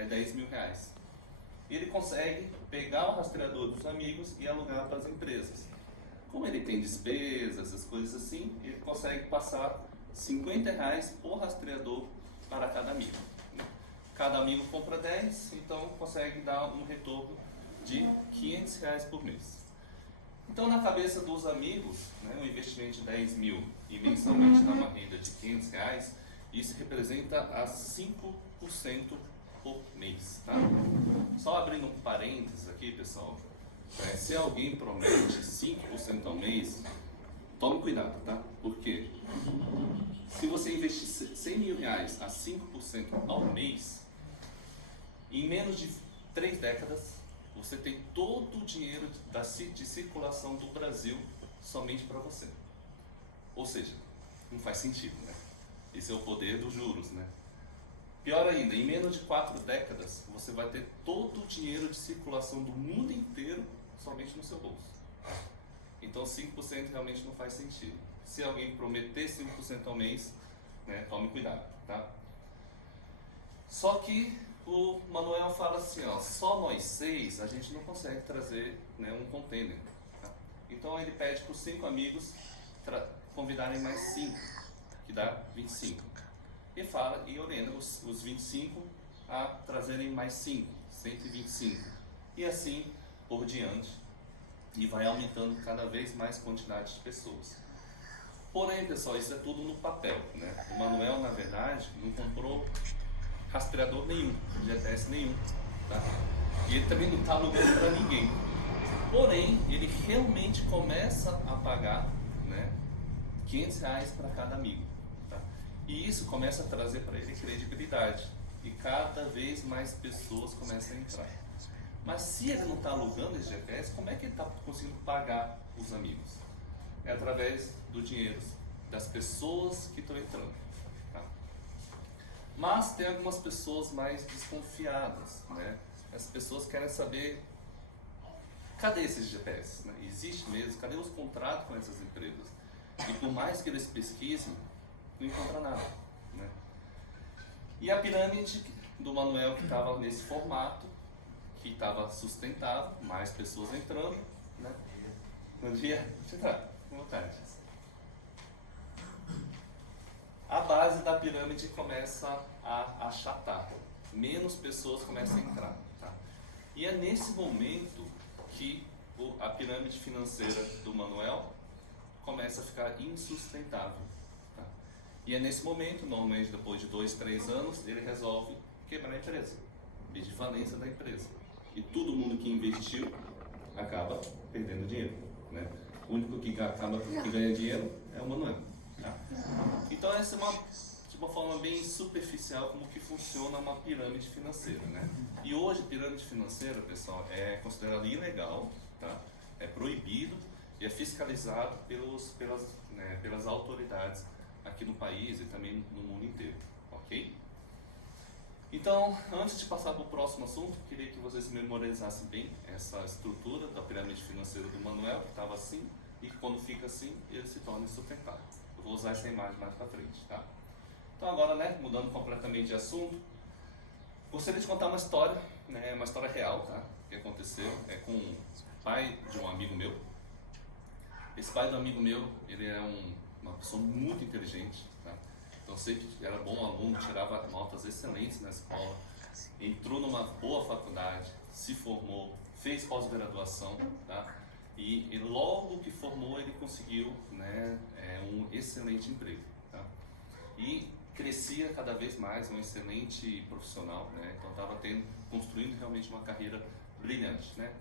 é 10 mil reais. Ele consegue pegar o rastreador dos amigos e alugar para as empresas. Como ele tem despesas, essas coisas assim, ele consegue passar 50 reais por rastreador para cada amigo. Cada amigo compra 10, então consegue dar um retorno de 500 reais por mês. Então, na cabeça dos amigos, né, um investimento de 10 mil e mensalmente dá uma renda de 500 reais, isso representa a 5% por mês. Tá? Só abrindo um parênteses aqui, pessoal, se alguém promete 5% ao mês, tome cuidado, tá? Porque se você investir 100 mil reais a 5% ao mês, em menos de 3 décadas, você tem todo o dinheiro de circulação do Brasil somente para você. Ou seja, não faz sentido, né? Esse é o poder dos juros, né? Pior ainda, em menos de 4 décadas, você vai ter todo o dinheiro de circulação do mundo inteiro somente no seu bolso. Então 5% realmente não faz sentido. Se alguém prometer 5% ao mês, né, tome cuidado, tá? Só que o Manuel fala assim, ó, só nós 6 a gente não consegue trazer, né, um container. Tá? Então ele pede para os 5 amigos convidarem mais 5, que dá 25. E fala e ordena os 25 a trazerem mais 5, 125. E assim por diante. E vai aumentando cada vez mais quantidade de pessoas. Porém, pessoal, isso é tudo no papel, né? O Manuel, na verdade, não comprou rastreador nenhum, GPS nenhum, tá? E ele também não está alugando para ninguém. Porém, ele realmente começa a pagar, né, 500 reais para cada amigo, tá? E isso começa a trazer para ele credibilidade. E cada vez mais pessoas começam a entrar. Mas se ele não está alugando esse GPS, como é que ele está conseguindo pagar os amigos? É através do dinheiro das pessoas que estão entrando. Tá? Mas tem algumas pessoas mais desconfiadas, né? As pessoas querem saber, cadê esses GPS? Né? Existe mesmo? Cadê os contratos com essas empresas? E por mais que eles pesquisem, não encontram nada. Né? E a pirâmide do Manuel, que estava nesse formato, que estava sustentável, mais pessoas entrando, né? Bom dia, deixa eu entrar, com vontade. A base da pirâmide começa a achatar, menos pessoas começam a entrar, tá? E é nesse momento que a pirâmide financeira do Manuel começa a ficar insustentável, tá? E é nesse momento, normalmente depois de 2, 3 anos, ele resolve quebrar a empresa, pedir falência da empresa. E todo mundo que investiu acaba perdendo dinheiro, né? O único que ganha dinheiro é o Manuel. Tá? Então essa é de uma forma bem superficial como que funciona uma pirâmide financeira, né? E hoje pirâmide financeira, pessoal, é considerado ilegal, tá? É proibido e é fiscalizado pelas autoridades aqui no país e também no mundo inteiro, ok? Então, antes de passar para o próximo assunto, queria que vocês memorizassem bem essa estrutura da pirâmide financeira do Manuel, que estava assim, e quando fica assim, ele se torna insustentável. Eu vou usar essa imagem mais para frente, tá? Então agora, né, mudando completamente de assunto, gostaria de contar uma história, né, uma história real, tá? Que aconteceu, com o pai de um amigo meu. Esse pai do amigo meu, ele é uma pessoa muito inteligente, tá? Então sempre era bom aluno, tirava notas excelentes na escola, entrou numa boa faculdade, se formou, fez pós-graduação, tá? E logo que formou ele conseguiu, né, um excelente emprego, tá? E crescia cada vez mais, um excelente profissional, né? Então estava construindo realmente uma carreira brilhante, né?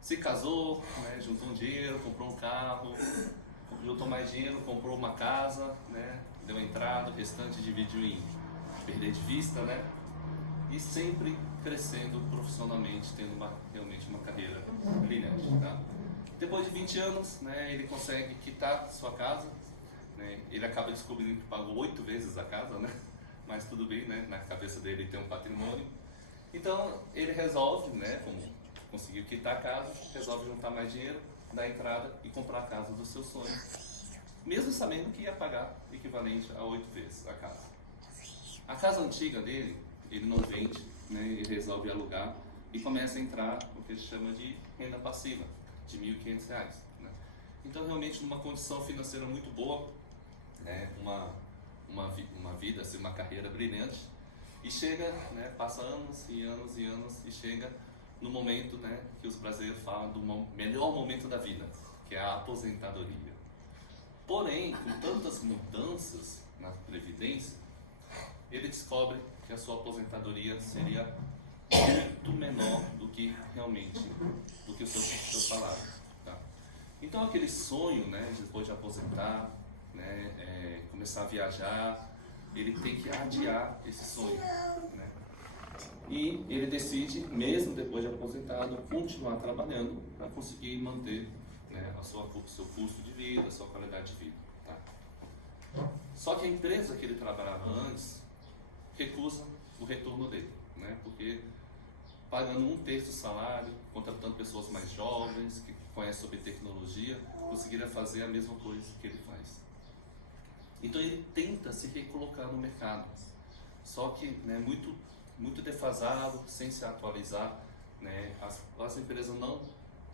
Se casou, né, juntou um dinheiro, comprou um carro, juntou mais dinheiro, comprou uma casa, né, deu entrada, o restante dividiu em perder de vista, né, e sempre crescendo profissionalmente, tendo realmente uma carreira brilhante, tá? Depois de 20 anos, né, ele consegue quitar sua casa, né, ele acaba descobrindo que pagou 8 vezes a casa, né, mas tudo bem, né, na cabeça dele tem um patrimônio. Então ele resolve, né, como conseguiu quitar a casa, resolve juntar mais dinheiro, dar entrada e comprar a casa dos seus sonhos, mesmo sabendo que ia pagar equivalente a 8 vezes a casa. A casa antiga dele, ele não vende, né, ele resolve alugar e começa a entrar o que a gente chama de renda passiva, de R$ 1.500. Né? Então, realmente, numa condição financeira muito boa, né, uma vida, assim, uma carreira brilhante, e chega, né, passa anos e anos e anos, e chega no momento, né, que os brasileiros falam do melhor momento da vida, que é a aposentadoria. Porém, com tantas mudanças na Previdência, ele descobre que a sua aposentadoria seria muito menor do que realmente, do que o seu salário. Tá? Então, aquele sonho, né, depois de aposentar, né, começar a viajar, ele tem que adiar esse sonho. Né? E ele decide, mesmo depois de aposentado, continuar trabalhando para conseguir manter, né, o seu custo de vida, a sua qualidade de vida. Tá? Só que a empresa que ele trabalhava antes recusa o retorno dele, né? Porque pagando 1/3 do salário, contratando pessoas mais jovens, que conhecem sobre tecnologia, conseguiria fazer a mesma coisa que ele faz. Então ele tenta se recolocar no mercado, só que, né, muito defasado, sem se atualizar, né? As empresas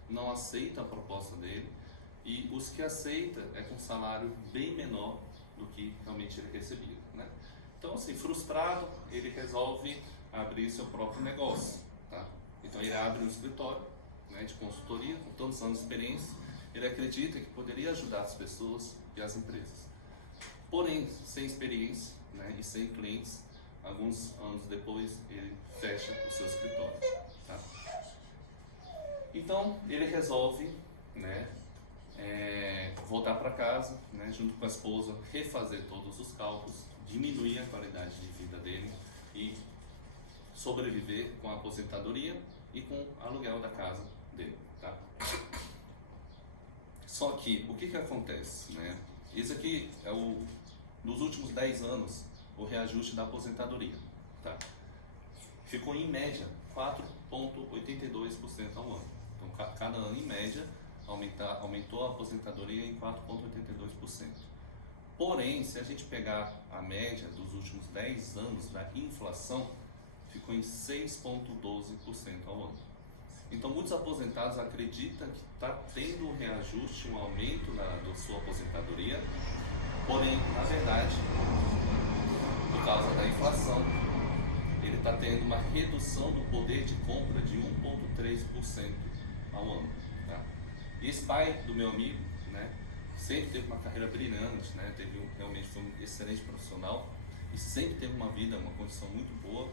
não aceitam a proposta dele, e os que aceitam é com um salário bem menor do que realmente ele recebia, né? Então, assim, frustrado, ele resolve abrir seu próprio negócio, tá? Então ele abre um escritório, né, de consultoria, com tantos anos de experiência. Ele acredita que poderia ajudar as pessoas e as empresas. Porém, sem experiência, né, e sem clientes, alguns anos depois ele fecha o seu escritório. Tá? Então ele resolve, né, voltar para casa, né, junto com a esposa, refazer todos os cálculos, diminuir a qualidade de vida dele e sobreviver com a aposentadoria e com o aluguel da casa dele. Tá? Só que o que acontece? Né? Isso aqui é nos últimos 10 anos, o reajuste da aposentadoria. Tá? Ficou em média 4,82% ao ano. Então, cada ano, em média, aumentou a aposentadoria em 4,82%. Porém, se a gente pegar a média dos últimos 10 anos da inflação, ficou em 6,12% ao ano. Então, muitos aposentados acreditam que está tendo um reajuste, um aumento da sua aposentadoria, porém, na verdade, por causa da inflação, ele está tendo uma redução do poder de compra de 1,3% ao ano. Tá? E esse pai do meu amigo, né, sempre teve uma carreira brilhante, né, realmente foi um excelente profissional e sempre teve uma vida, uma condição muito boa.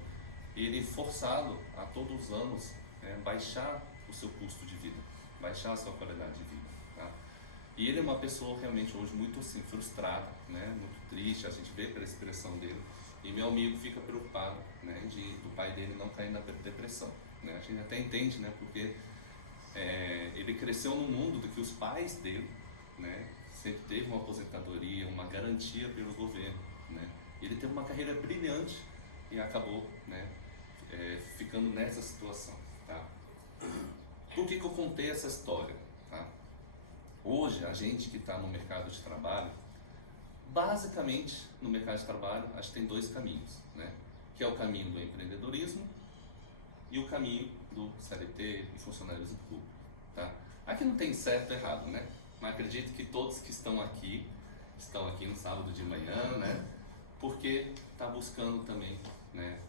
Ele forçado a todos os anos, né, baixar o seu custo de vida, baixar a sua qualidade de vida. Tá? E ele é uma pessoa realmente hoje muito assim, frustrada, né, muito triste, a gente vê pela expressão dele. E meu amigo fica preocupado, né, do pai dele não cair na depressão. Né? A gente até entende, né, porque ele cresceu num mundo do que os pais dele, né, sempre teve uma aposentadoria, uma garantia pelo governo. Né? Ele teve uma carreira brilhante e acabou, né, ficando nessa situação. Tá? Por que eu contei essa história? Tá? Hoje, a gente que está no mercado de trabalho, basicamente, no mercado de trabalho, a gente tem dois caminhos, né? Que é o caminho do empreendedorismo e o caminho do CLT e funcionalismo público. Tá? Aqui não tem certo e errado, né? Mas acredito que todos que estão aqui no sábado de manhã, né? Porque está buscando também, né,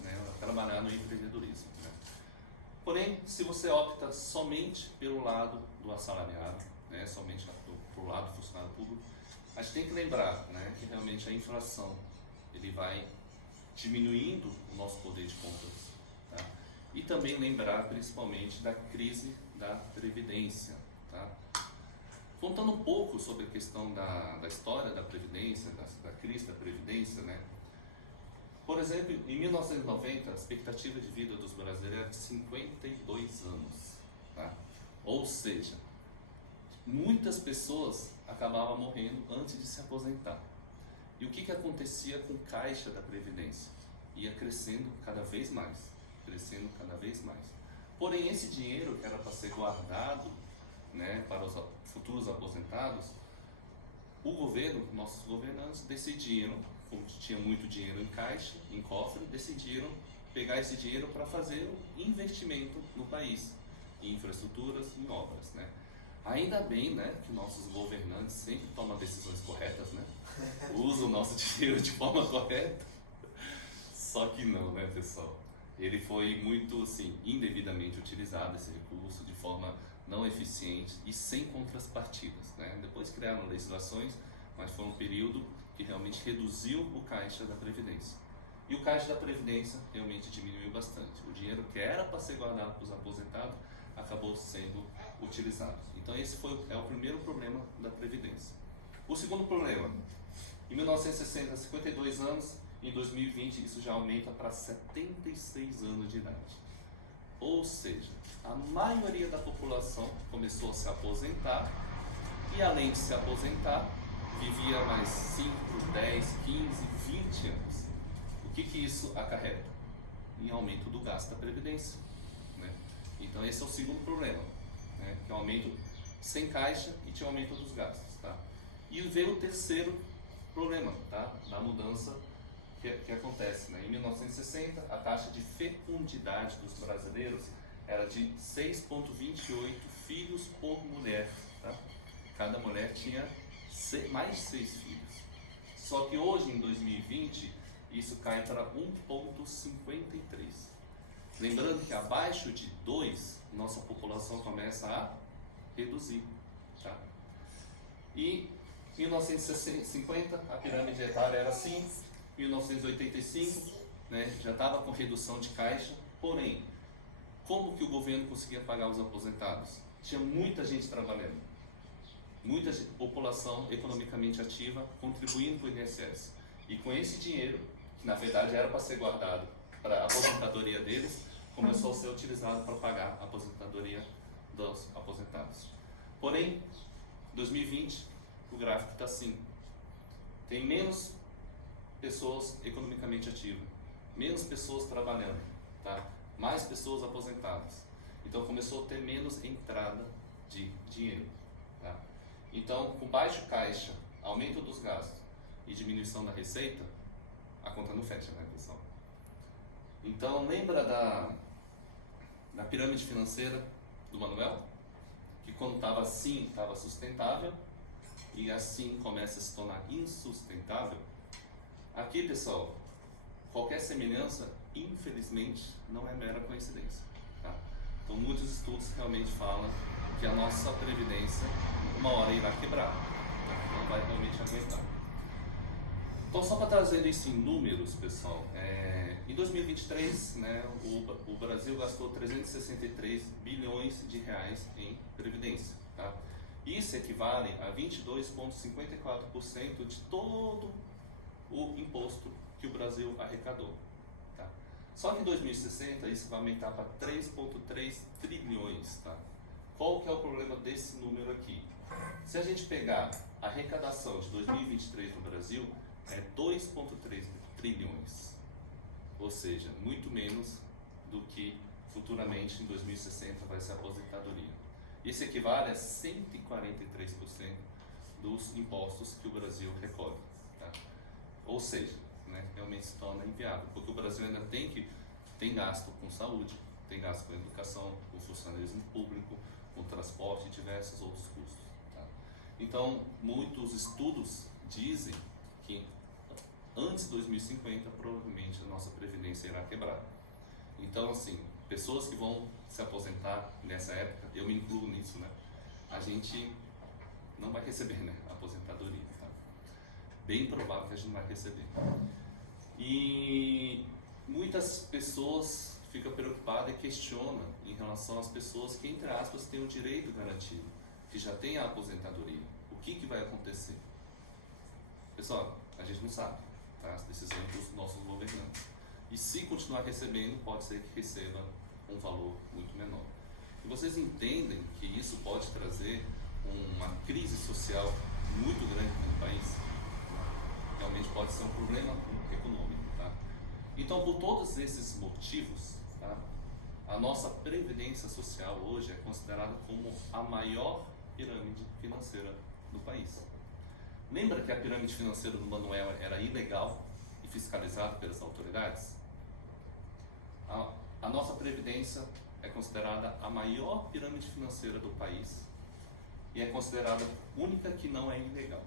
né, trabalhar no empreendedorismo. Né? Porém, se você opta somente pelo lado do assalariado, né, somente pro lado do funcionário público, a gente tem que lembrar, né, que realmente a inflação ele vai diminuindo o nosso poder de compras. Tá? E também lembrar principalmente da crise da Previdência. Tá? Contando um pouco sobre a questão da história da Previdência, da crise da Previdência, né? Por exemplo, em 1990, a expectativa de vida dos brasileiros era de 52 anos. Tá? Ou seja, muitas pessoas acabavam morrendo antes de se aposentar. E o que acontecia com o caixa da Previdência? Ia crescendo cada vez mais, crescendo cada vez mais. Porém, esse dinheiro que era para ser guardado, né, para os futuros aposentados, o governo, nossos governantes, decidiram como tinha muito dinheiro em caixa, em cofre, decidiram pegar esse dinheiro para fazer um investimento no país, em infraestruturas, em obras, né? Ainda bem, né, que nossos governantes sempre tomam decisões corretas, né? Usam o nosso dinheiro de forma correta. Só que não, né, pessoal? Ele foi muito, assim, indevidamente utilizado, esse recurso, de forma não eficiente e sem contrapartidas, né? Depois criaram legislações, mas foi um período que realmente reduziu o caixa da Previdência. E o caixa da Previdência realmente diminuiu bastante. O dinheiro que era para ser guardado para os aposentados acabou sendo utilizado. Então esse é o primeiro problema da Previdência. O segundo problema, em 1960, 52 anos, em 2020 isso já aumenta para 76 anos de idade. Ou seja, a maioria da população começou a se aposentar e, além de se aposentar, vivia mais 5, 10, 15, 20 anos. O que isso acarreta? Em aumento do gasto da Previdência, né? Então esse é o segundo problema, né? Que é o aumento sem caixa e tinha o aumento dos gastos, tá? E veio o terceiro problema, tá? Da mudança que acontece, né? Em 1960, a taxa de fecundidade dos brasileiros era de 6,28 filhos por mulher, tá? Cada mulher tinha mais de 6 filhos. Só que hoje, em 2020, isso cai para 1,53. Lembrando que abaixo de 2, nossa população começa a reduzir, tá? E em 1950, a pirâmide etária era assim. 1985, né, já estava com redução de caixa, porém, como que o governo conseguia pagar os aposentados? Tinha muita gente trabalhando, muita população economicamente ativa contribuindo para o INSS. E com esse dinheiro, que na verdade era para ser guardado para a aposentadoria deles, começou a ser utilizado para pagar a aposentadoria dos aposentados. Porém, 2020, o gráfico está assim, tem menos pessoas economicamente ativas, menos pessoas trabalhando, tá? Mais pessoas aposentadas. Então começou a ter menos entrada de dinheiro, tá? Então, com baixo caixa, aumento dos gastos e diminuição da receita, a conta não fecha, né, pessoal? Então, lembra da pirâmide financeira do Manuel? Que quando estava assim, estava sustentável, e assim começa a se tornar insustentável. Aqui, pessoal, qualquer semelhança, infelizmente, não é mera coincidência, tá? Então, muitos estudos realmente falam que a nossa previdência, uma hora irá quebrar, tá? Não vai realmente aguentar. Então, só para trazer isso em números, pessoal, em 2023, né, o Brasil gastou 363 bilhões de reais em previdência, tá? Isso equivale a 22,54% de todo o imposto que o Brasil arrecadou, tá? Só que em 2060 isso vai aumentar para 3,3 trilhões, tá? Qual que é o problema desse número aqui? Se a gente pegar a arrecadação de 2023 no Brasil, é 2,3 trilhões, ou seja, muito menos do que futuramente em 2060 vai ser a aposentadoria. Isso equivale a 143% dos impostos que o Brasil recolhe, tá? Ou seja, né, realmente se torna inviável, porque o Brasil ainda tem gasto com saúde, tem gasto com educação, com funcionalismo público, com transporte e diversos outros custos, tá? Então, muitos estudos dizem que antes de 2050, provavelmente a nossa previdência irá quebrar. Então, assim, pessoas que vão se aposentar nessa época, eu me incluo nisso, né? A gente não vai receber, né, a aposentadoria, tá? Bem provável que a gente vai receber. E muitas pessoas ficam preocupadas e questionam em relação às pessoas que, entre aspas, têm o direito garantido, que já têm a aposentadoria. O que vai acontecer? Pessoal, a gente não sabe, tá? As decisões dos nossos governantes. E se continuar recebendo, pode ser que receba um valor muito menor. E vocês entendem que isso pode trazer uma crise social muito grande no país? Realmente pode ser um problema econômico, tá? Então, por todos esses motivos, tá, a nossa previdência social hoje é considerada como a maior pirâmide financeira do país. Lembra que a pirâmide financeira do Manuel era ilegal e fiscalizada pelas autoridades? A nossa Previdência é considerada a maior pirâmide financeira do país e é considerada única que não é ilegal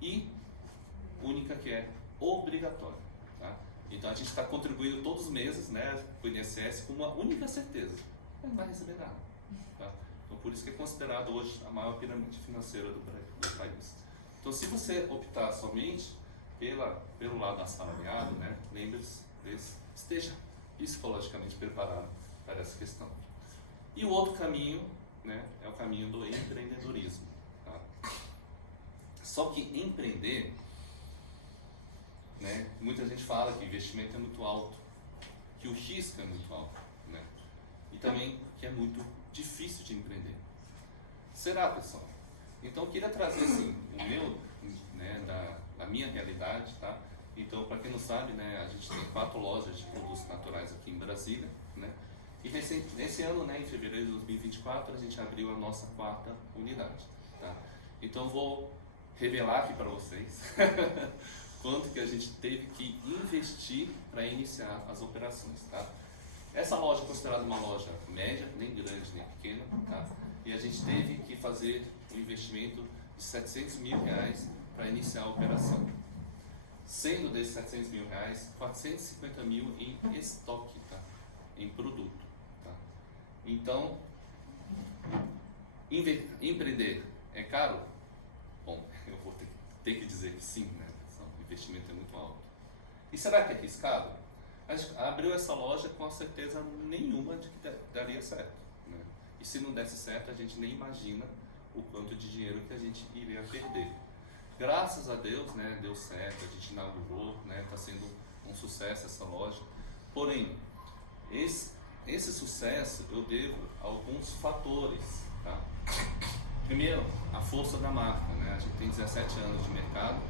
e única que é obrigatória. Tá? Então a gente está contribuindo todos os meses, né, para o INSS com uma única certeza: não vai receber nada. Tá? Então por isso que é considerado hoje a maior pirâmide financeira do país. Então se você optar somente pelo lado assalariado, né, lembre-se, esteja psicologicamente preparado para essa questão. E o outro caminho, né, é o caminho do empreendedorismo. Tá? Só que empreender, né, muita gente fala que o investimento é muito alto, que o risco é muito alto, né, e também que é muito difícil de empreender. Será, pessoal? Então eu queria trazer assim, o meu, né, da minha realidade, tá? Então, para quem não sabe, né, a gente tem 4 lojas de produtos naturais aqui em Brasília, né? E nesse ano, né, em fevereiro de 2024, a gente abriu a nossa 4ª unidade, tá? Então, vou revelar aqui para vocês quanto que a gente teve que investir para iniciar as operações, tá? Essa loja é considerada uma loja média, nem grande nem pequena, tá? E a gente teve que fazer um investimento de R$700 mil para iniciar a operação. Sendo desses R$700 mil, R$450 mil em estoque, tá? Em produto. Tá? Então, empreender é caro? Bom, eu vou ter que dizer que sim, né? O investimento é muito alto. E será que é arriscado? A gente abriu essa loja com a certeza nenhuma de que daria certo. Né? E se não desse certo, a gente nem imagina o quanto de dinheiro que a gente iria perder. Graças a Deus, né, deu certo, a gente inaugurou, né, está sendo um sucesso essa loja. Porém, esse sucesso eu devo a alguns fatores, tá? Primeiro, a força da marca, né? A gente tem 17 anos de mercado,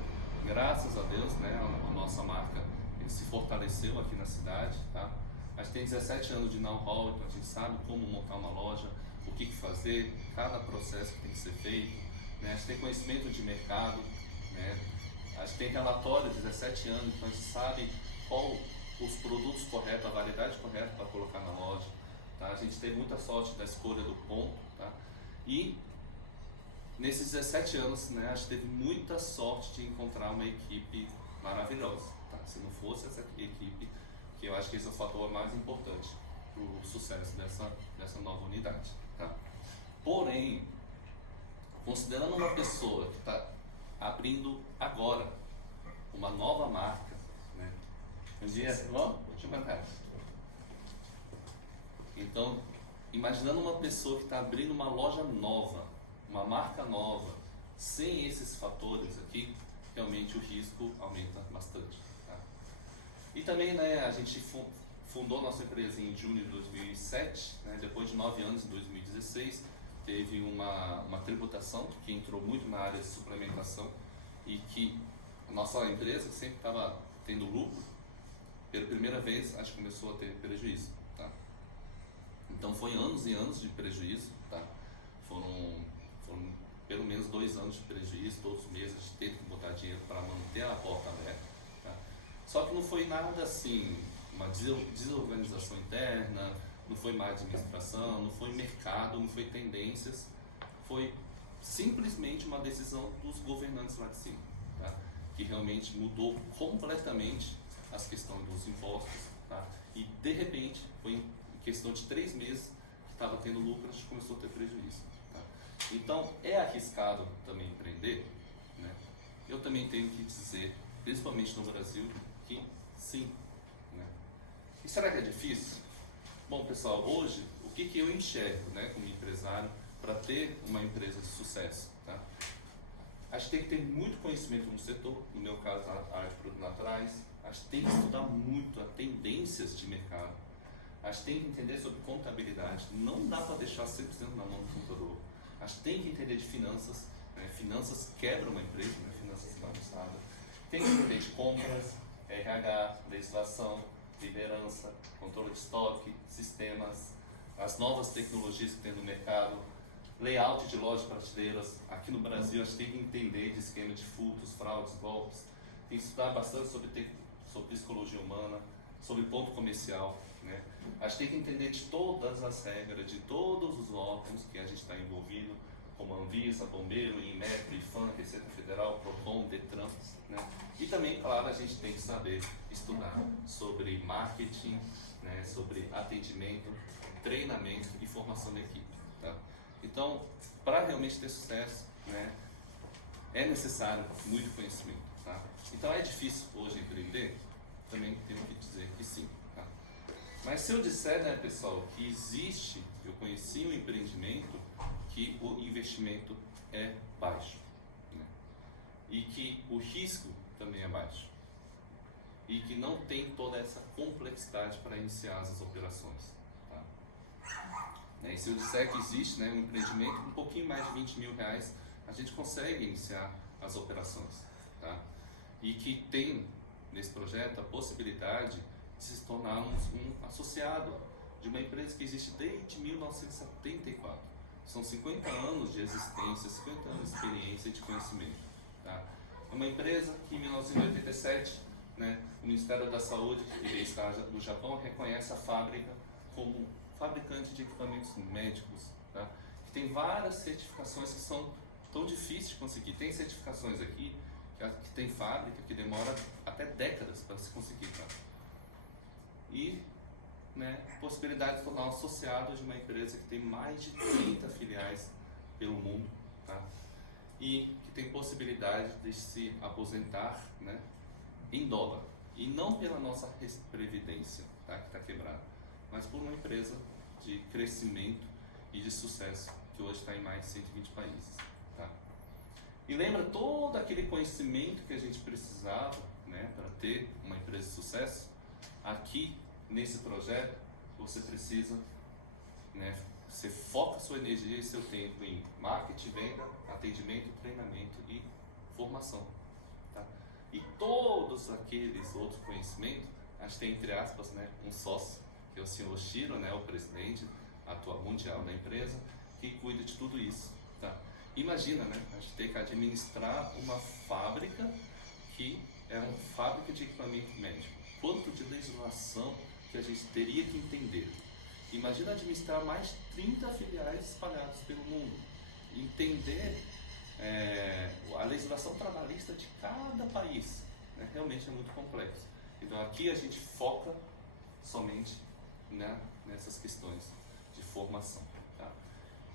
graças a Deus, né, a nossa marca se fortaleceu aqui na cidade, tá? A gente tem 17 anos de know-how, então a gente sabe como montar uma loja, o que fazer, cada processo que tem que ser feito, né? A gente tem conhecimento de mercado, né? A gente tem relatório de 17 anos, então a gente sabe qual os produtos corretos, a variedade correta para colocar na loja, tá? A gente teve muita sorte da escolha do ponto, tá? E nesses 17 anos, né, a gente teve muita sorte de encontrar uma equipe maravilhosa, tá? Se não fosse essa equipe, que eu acho que esse é o fator mais importante para o sucesso dessa nova unidade, tá? Porém, considerando uma pessoa que está abrindo agora uma nova marca, né? Um dia, vamos? Deixa eu cantar. Então, imaginando uma pessoa que está abrindo uma loja nova, uma marca nova, sem esses fatores aqui, realmente o risco aumenta bastante. Tá? E também, né, a gente fundou nossa empresa em junho de 2007, né, depois de 9 anos, em 2016, teve uma tributação que entrou muito na área de suplementação e que a nossa empresa sempre estava tendo lucro, pela primeira vez a gente começou a ter prejuízo. Tá? Então foi anos e anos de prejuízo, tá? Foram pelo menos 2 anos de prejuízo, todos os meses a gente teve que botar dinheiro para manter a porta aberta. Tá? Só que não foi nada assim, uma desorganização interna, não foi má administração, não foi mercado, não foi tendências, foi simplesmente uma decisão dos governantes lá de cima, tá? Que realmente mudou completamente as questões dos impostos, tá? E de repente, foi em questão de 3 meses que estava tendo lucro, a gente começou a ter prejuízo. Tá? Então, é arriscado também empreender, né? Eu também tenho que dizer, principalmente no Brasil, que sim. Né? E será que é difícil? Bom, pessoal, hoje, o que eu enxergo, né, como empresário para ter uma empresa de sucesso? Tá? A gente tem que ter muito conhecimento no setor, no meu caso, a área de produtos naturais. A gente tem que estudar muito as tendências de mercado. A gente tem que entender sobre contabilidade. Não dá para deixar 100% na mão do computador. A gente tem que entender de finanças. Né? Finanças quebra uma empresa, né? Finanças bagunçadas. Tem que entender de compras, RH, legislação, liderança, controle de estoque, sistemas, as novas tecnologias que tem no mercado, layout de lojas, prateleiras. Aqui no Brasil a gente tem que entender de esquema de furtos, fraudes, golpes. Tem que estudar bastante sobre psicologia humana, sobre ponto comercial, né? A gente tem que entender de todas as regras, de todos os órgãos que a gente está envolvido, como Anvisa, Bombeiro, INMET, IFAM, Receita Federal, PROCON, DETRAN, né? E também, claro, a gente tem que saber estudar sobre marketing, né? Sobre atendimento, treinamento e formação da equipe, tá? Então, para realmente ter sucesso, né, é necessário muito conhecimento, tá? Então, é difícil hoje empreender? Também tenho que dizer que sim, tá? Mas se eu disser, né, pessoal, que existe, eu conheci um empreendimento que o investimento é baixo, né? E que o risco também é baixo, e que não tem toda essa complexidade para iniciar as operações, tá? E se eu disser que existe, né, um empreendimento um pouquinho mais de 20 mil reais, a gente consegue iniciar as operações, tá? E que tem nesse projeto a possibilidade de se tornarmos um associado de uma empresa que existe desde 1974. São 50 anos de existência, 50 anos de experiência e de conhecimento, tá? É uma empresa que em 1987, né, o Ministério da Saúde e Bem-Estar do Japão reconhece a fábrica como fabricante de equipamentos médicos, tá? Que tem várias certificações que são tão difíceis de conseguir. Tem certificações aqui que tem fábrica que demora até décadas para se conseguir, tá? E, né, possibilidade de tornar um associado de uma empresa que tem mais de 30 filiais pelo mundo, tá? E que tem possibilidade de se aposentar, né, em dólar, e não pela nossa previdência, tá, que está quebrada, mas por uma empresa de crescimento e de sucesso que hoje está em mais de 120 países, tá? E lembra todo aquele conhecimento que a gente precisava, né, para ter uma empresa de sucesso? Aqui nesse projeto você precisa, né, você foca sua energia e seu tempo em marketing, venda, atendimento, treinamento e formação, tá? E todos aqueles outros conhecimentos, a gente tem, entre aspas, né, um sócio, que é o senhor Shiro, né, o presidente atual mundial da empresa, que cuida de tudo isso, tá? Imagina, né, a gente tem que administrar uma fábrica que é uma fábrica de equipamento médico. Quanto de legislação que a gente teria que entender. Imagina administrar mais de 30 filiais espalhados pelo mundo. Entender a legislação trabalhista de cada país, né? Realmente é muito complexo. Então aqui a gente foca somente, né, nessas questões de formação, tá?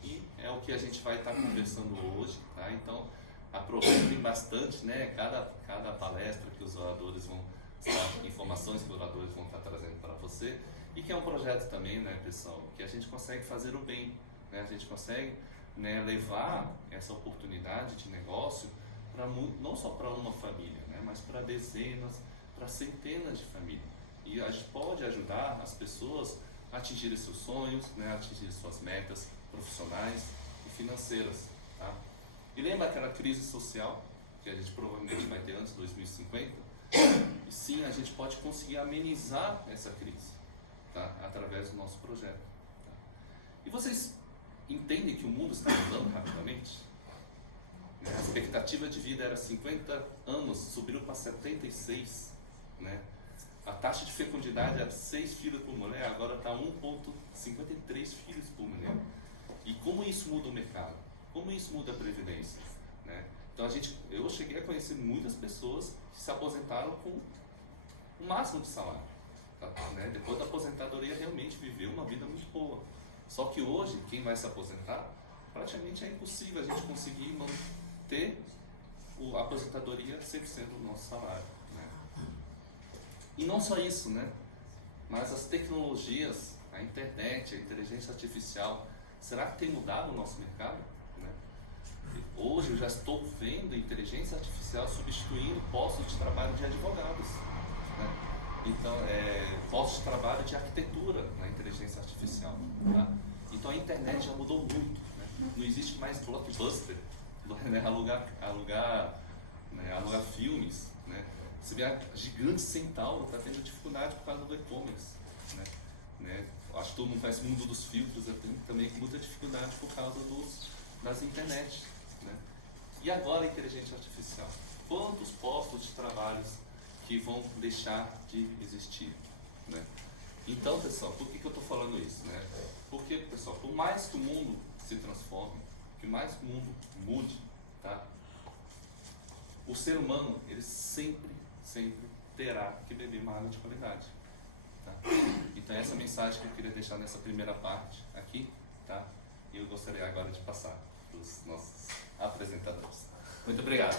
E é o que a gente vai estar conversando hoje, tá? Então aproveitem bastante, né, cada palestra que os oradores vão estar, informações que os oradores vão estar trazendo para você, e que é um projeto também, né, pessoal, que a gente consegue fazer o bem, né? A gente consegue, né, levar essa oportunidade de negócio para não só para uma família, né, mas para dezenas, para centenas de famílias. E a gente pode ajudar as pessoas a atingirem seus sonhos, né, a atingirem suas metas profissionais e financeiras, tá? E lembra aquela crise social que a gente provavelmente vai ter antes de 2050? E sim, a gente pode conseguir amenizar essa crise, tá, através do nosso projeto, tá? E vocês entendem que o mundo está mudando rapidamente? A expectativa de vida era 50 anos, subiu para 76, né? A taxa de fecundidade era 6 filhos por mulher, agora está 1,53 filhos por mulher. E como isso muda o mercado? Como isso muda a previdência, né? Então eu cheguei a conhecer muitas pessoas que se aposentaram com o máximo de salário, tá, né? Depois da aposentadoria realmente viveu uma vida muito boa. Só que hoje, quem vai se aposentar, praticamente é impossível a gente conseguir manter a aposentadoria 100% do nosso salário, né? E não só isso, né? Mas as tecnologias, a internet, a inteligência artificial, será que tem mudado o nosso mercado, né? Hoje eu já estou vendo a inteligência artificial substituindo postos de trabalho de advogados, né? Então, postos de trabalho de arquitetura na inteligência artificial, tá? Então a internet já mudou muito, né? Não existe mais blockbuster, né? alugar filmes, né? Você vê a Gigante Centauro está tendo dificuldade por causa do e-commerce, né? Acho que todo mundo conhece o mundo dos filtros, também com muita dificuldade por causa das internet, né? E agora a inteligência artificial? Quantos postos de trabalho que vão deixar de existir, né? Então, pessoal, por que eu estou falando isso, né? Porque, pessoal, por mais que o mundo se transforme, por mais que o mundo mude, tá? O ser humano, ele sempre terá que beber uma água de qualidade, tá? Então essa é a mensagem que eu queria deixar nessa primeira parte aqui, tá? E eu gostaria agora de passar para os nossos apresentadores. Muito obrigado.